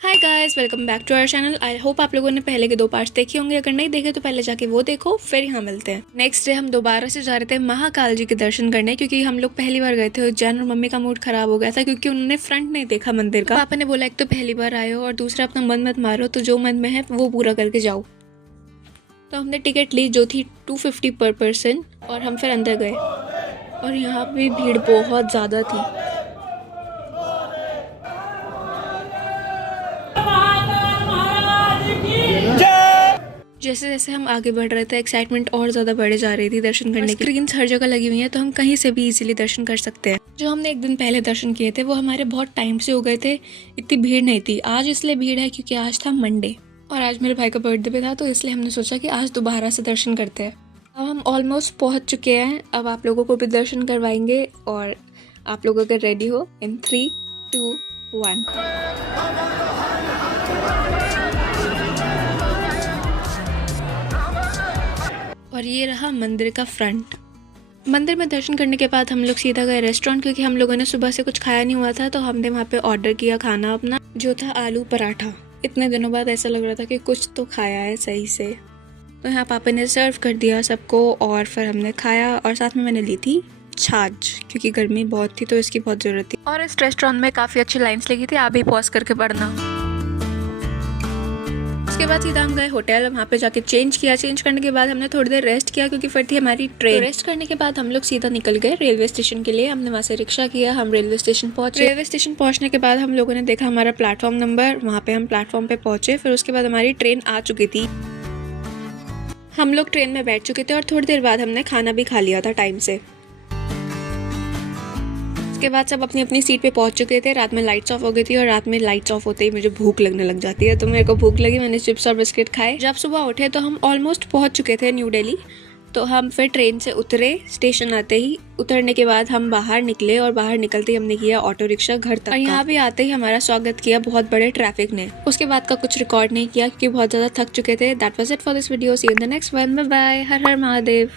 Hi guys, welcome back to our channel. I hope आप लोगों ने पहले के 2 पार्ट्स देखे होंगे। अगर नहीं देखे तो पहले जाके वो देखो, फिर यहाँ मिलते हैं। नेक्स्ट डे हम दोबारा से जा रहे थे महाकाल जी के दर्शन करने, क्योंकि हम लोग पहली बार गए थे उज्जैन और मम्मी का मूड खराब हो गया था क्योंकि उन्होंने फ्रंट नहीं देखा मंदिर का। पापा ने बोला एक तो पहली बार आए हो और दूसरा अपना मन मत मारो, तो जो मन में है वो पूरा करके जाओ। तो हमने टिकट ली जो थी 250 पर पर्सन और हम फिर अंदर गए और यहाँ भी भीड़ बहुत ज़्यादा थी। जैसे जैसे हम आगे बढ़ रहे थे एक्साइटमेंट और ज़्यादा बढ़े जा रही थी दर्शन करने की। स्क्रीन्स हर जगह लगी हुई हैं तो हम कहीं से भी इजीली दर्शन कर सकते हैं। जो हमने एक दिन पहले दर्शन किए थे वो हमारे बहुत टाइम से हो गए थे, इतनी भीड़ नहीं थी। आज इसलिए भीड़ है क्योंकि आज था मंडे और आज मेरे भाई का बर्थडे भी था, तो इसलिए हमने सोचा कि आज दोबारा से दर्शन करते हैं। अब हम ऑलमोस्ट पहुँच चुके हैं। अब आप लोगों को भी दर्शन करवाएंगे और आप लोग अगर रेडी हो इन 3, 2, 1। और ये रहा मंदिर का फ्रंट। मंदिर में दर्शन करने के बाद हम लोग सीधा गए रेस्टोरेंट, क्योंकि हम लोगों ने सुबह से कुछ खाया नहीं हुआ था। तो हमने वहाँ पे ऑर्डर किया खाना अपना, जो था आलू पराठा। इतने दिनों बाद ऐसा लग रहा था कि कुछ तो खाया है सही से। तो यहाँ पापा ने सर्व कर दिया सबको और फिर हमने खाया और साथ में मैंने ली थी छाछ, क्योंकि गर्मी बहुत थी तो इसकी बहुत ज़रूरत थी। और इस रेस्टोरेंट में काफ़ी अच्छी लाइन्स लगी थी, आप भी पॉज करके पढ़ना। उसके बाद सीधा हम गए होटल, वहाँ पे जाके चेंज किया। चेंज करने के बाद हमने थोड़ी देर रेस्ट किया क्योंकि फिर थी हमारी ट्रेन। तो रेस्ट करने के बाद हम लोग सीधा निकल गए रेलवे स्टेशन के लिए। हमने वहाँ से रिक्शा किया, हम रेलवे स्टेशन पहुंचे। रेलवे स्टेशन पहुंचने के बाद हम लोगों ने देखा हमारा प्लेटफॉर्म नंबर, वहाँ पे हम प्लेटफॉर्म पे पहुंचे। फिर उसके बाद हमारी ट्रेन आ चुकी थी। हम लोग ट्रेन में बैठ चुके थे और थोड़ी देर बाद हमने खाना भी खा लिया था टाइम से। उसके बाद सब अपनी अपनी सीट पे पहुंच चुके थे। रात में लाइट्स ऑफ हो गई थी और रात में लाइट्स ऑफ होते ही मुझे भूख लगने लग जाती है, तो मेरे को भूख लगी, मैंने चिप्स और बिस्किट खाए। जब सुबह उठे तो हम ऑलमोस्ट पहुंच चुके थे न्यू दिल्ली। तो हम फिर ट्रेन से उतरे। स्टेशन आते ही उतरने के बाद हम बाहर निकले और बाहर निकलते ही हमने किया ऑटो रिक्शा घर तक। और यहाँ भी आते ही हमारा स्वागत किया बहुत बड़े ट्रैफिक ने। उसके बाद का कुछ रिकॉर्ड नहीं किया क्योंकि बहुत ज्यादा थक चुके थे। That was it for this video. See you in the next one. Bye bye. हर हर महादेव।